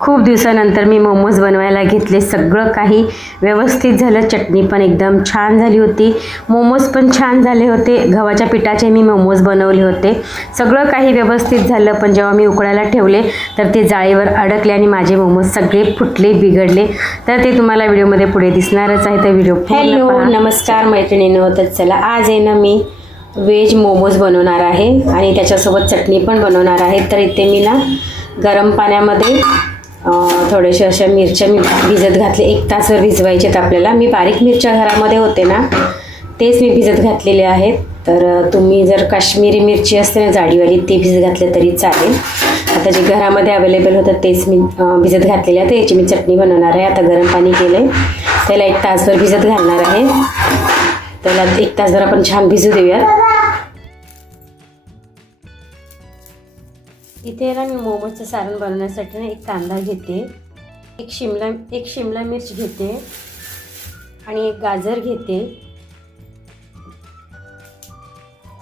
खूप दिवसानंतर मी मोमोज बनवायला घेतले. सगळं काही व्यवस्थित झालं. चटणी पण एकदम छान झाली होती. मोमोज पण छान झाले होते. गव्हाच्या पिठाचे मी मोमोज बनवले होते. सगळं काही व्यवस्थित झालं. पण जेव्हा मी उकळायला ठेवले तर ते जाळीवर अडकले आणि माझे मोमोज सगळे फुटले, बिघडले. तर ते तुम्हाला व्हिडिओमध्ये पुढे दिसणारच आहे. तर व्हिडिओ हॅलो नमस्कार मैत्रिणींनो. तर चला आज आहे ना मी व्हेज मोमोज बनवणार आहे आणि त्याच्यासोबत चटणी पण बनवणार आहे. तर इथे मी ना गरम पाण्यामध्ये थोडेसे अशा मिरच्या मी भिजत घातले. 1 तासवर भिजवायचेत आपल्याला. मी बारीक मिरच्या घरामध्ये होते ना तेच मी भिजत घातलेले आहेत. तर तुम्ही जर काश्मीरी मिरची असते ना जाडीवाली ते भिजत घातले तरी चालेल. आता जे घरामध्ये अवेलेबल होतं तेच मी भिजत घातलेले आहे. तर याची मी चटणी बनवणार आहे. आता गरम पाणी केलं आहे, त्याला 1 तासभर भिजत घालणार आहे. त्याला 1 तासभर आपण छान भिजू देऊयात. इथे ना मी मोमोजचं सारण बनवण्यासाठी ना 1 कांदा घेते, एक शिमला मिर्च घेते आणि 1 गाजर घेते.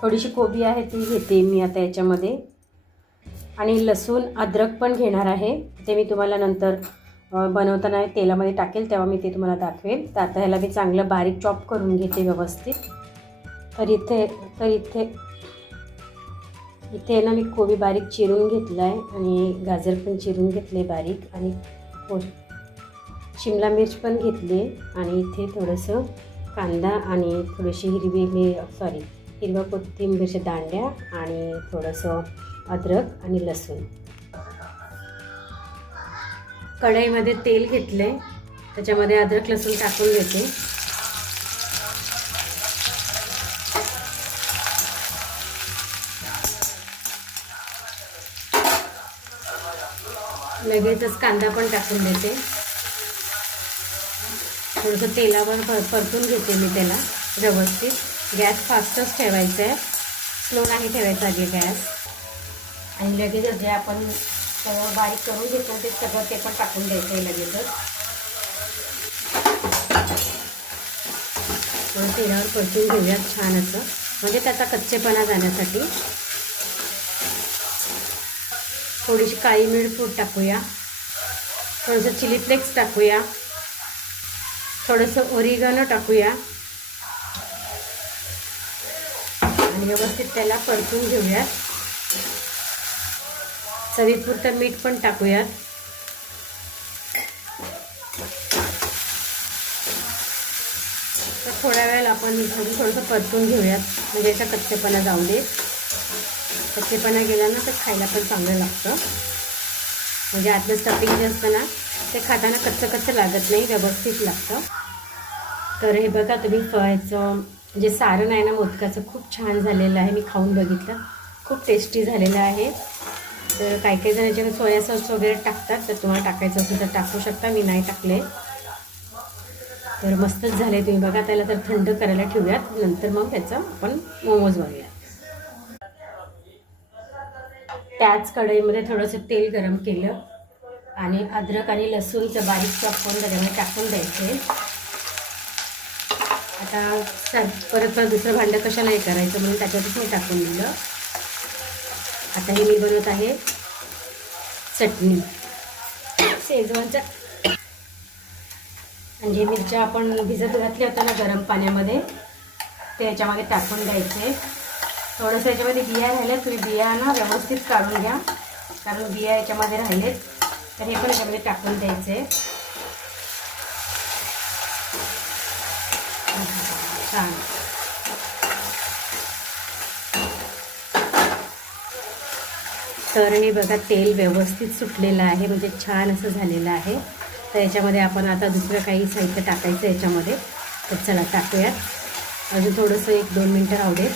थोडीशी कोबी आहे ती घेते मी आता याच्यामध्ये. आणि लसूण अद्रक पण घेणार आहे. ते मी तुम्हाला नंतर बनवताना तेलामध्ये टाकेल तेव्हा मी ते तुम्हाला दाखवेल. तर आता ह्याला मी चांगलं बारीक चॉप करून घेते व्यवस्थित. तर इथे ना मी कोबी बारीक चिरून घेतला आहे आणि गाजर पण चिरून घेतले बारीक आणि शिमला मिर्च पण घेतली आणि इथे थोडंसं कांदा आणि थोडीशी हिरवा कोथिंबीरच्या दांड्या आणि थोडंसं अद्रक आणि लसूण. कढईमध्ये तेल घेतले, त्याच्यामध्ये अद्रक लसूण टाकून घेते. लगेचच कांदा पण टाकून देते. थोडंसं तेलावर परतून घेते मी त्याला व्यवस्थित. गॅस फास्टच ठेवायचा आहे, स्लो नाही ठेवायचा आधी गॅस. आणि लगेचच जे आपण सगळं बारीक करून घेतो ते सगळं ते पण टाकून द्यायचं आहे लगेचच. थोडं तेलावर परतून घेऊयात छान असं, म्हणजे त्याचा कच्चेपणा जाण्यासाठी. थोडीशी काळी मिरपूड टाकूया, थोडंसं चिली फ्लेक्स टाकूया, थोडंसं ओरिगानो टाकूया आणि व्यवस्थित त्याला परतून घेऊयात. चवीपुरतं मीठ पण टाकूयात. तर थोड्या वेळेला आपण थोडंसं परतून घेऊयात, म्हणजे याचा कच्चेपणा जाऊ दे. कच्चेपणा गेला ना तर खायला पण चांगलं लागतं. म्हणजे आतलं स्टफिंग जे असतं ना ते खाताना कच्चं लागत नाही, व्यवस्थित लागतं. तर हे बघा तुम्ही ह्याचं जे सारण आहे ना मोदकाचं खूप छान झालेलं आहे. मी खाऊन बघितलं, खूप टेस्टी झालेलं आहे. तर काही जण याच्यामध्ये सोया सॉस वगैरे टाकतात, तर तुम्हाला टाकायचं असेल तर टाकू शकता. मी नाही टाकले. तर मस्तच झाले. तुम्ही बघा त्याला तर थंड करायला ठेवूयात, नंतर मग त्याचं आपण मोमोज बनवूया. त्याच कढईमध्ये थोडंसं तेल गरम केलं आणि अद्रक आणि लसूणचं बारीक चॉप करून त्याच्यामध्ये टाकून द्यायचे. आता परत दुसरं भांडं कशाला हे करायचं म्हणून त्याच्यातच मी टाकून दिलं. आता हे मी बनवत आहे चटणी, शेजवानच्या. म्हणजे मिरच्या आपण भिजत घातल्या होत्या ना गरम पाण्यामध्ये ते याच्यामध्ये टाकून द्यायचे. थोडंसं याच्यामध्ये बिया राहिल्यात, तुम्ही बिया ना व्यवस्थित काढून घ्या, कारण बिया याच्यामध्ये राहिलेत. तर हे पण याच्यामध्ये टाकून द्यायचे. छान. तर हे बघा तेल व्यवस्थित सुटलेलं आहे, म्हणजे छान असं झालेलं आहे. तर याच्यामध्ये आपण आता दुसरं काही साहित्य टाकायचं याच्यामध्ये. तर चला टाकूयात. अजून थोडंसं 1-2 मिनटं राहू दे.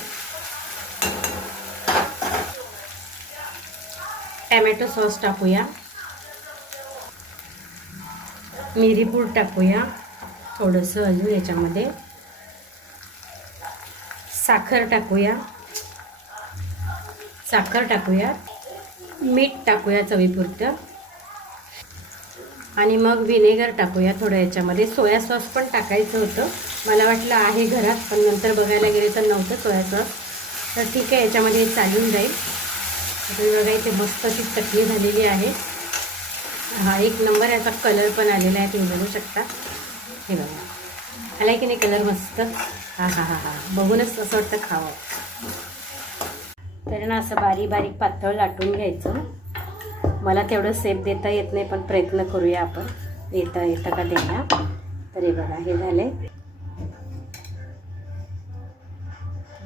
टॅमॅटो सॉस टाकूया, मिरीपूड टाकूया थोडंसं अजून याच्यामध्ये, साखर टाकूया, मीठ टाकूया चवीपुरतं आणि मग व्हिनेगर टाकूया थोडं याच्यामध्ये. सोया सॉस पण टाकायचं होतं, मला वाटलं आहे घरात, पण नंतर बघायला गेले तर नव्हतं सोया सॉस. तर ठीक आहे, याच्यामध्ये चालून जाईल. तुम्ही बघा इथे मस्त अशी चटणी झालेली आहे. हा एक नंबर याचा कलर पण आलेला आहे, तुम्ही बघू शकता. हे बघा, आला की नाही कलर मस्त. हा हा हा हा, बघूनच असं वाटतं खावं. तर ना असं बारीक बारीक पातळ लाटून घ्यायचं. मला तेवढं सेप देता येत नाही, पण प्रयत्न करूया आपण. येतं का द्यायला. तर हे बघा, हे झाले.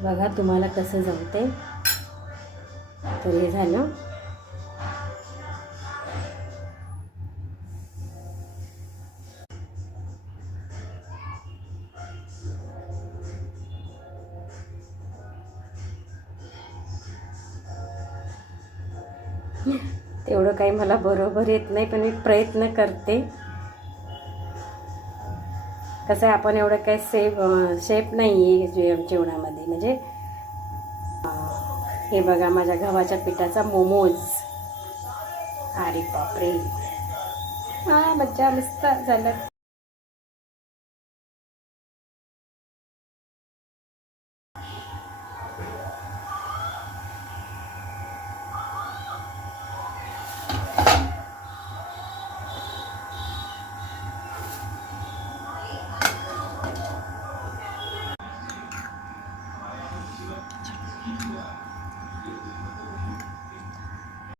बघा तुम्हाला कसं जमते. तर हे झालं. तेवढं काही मला बरोबर येत नाही, पण मी प्रयत्न करते. कसं आहे, आपण एवढं काही शेप नाही आहे जेवणामध्ये. म्हणजे हे बघा माझ्या गव्हाच्या पिठाचा मोमोज. अरे बापरे, हा मज्जा, मस्त झालं.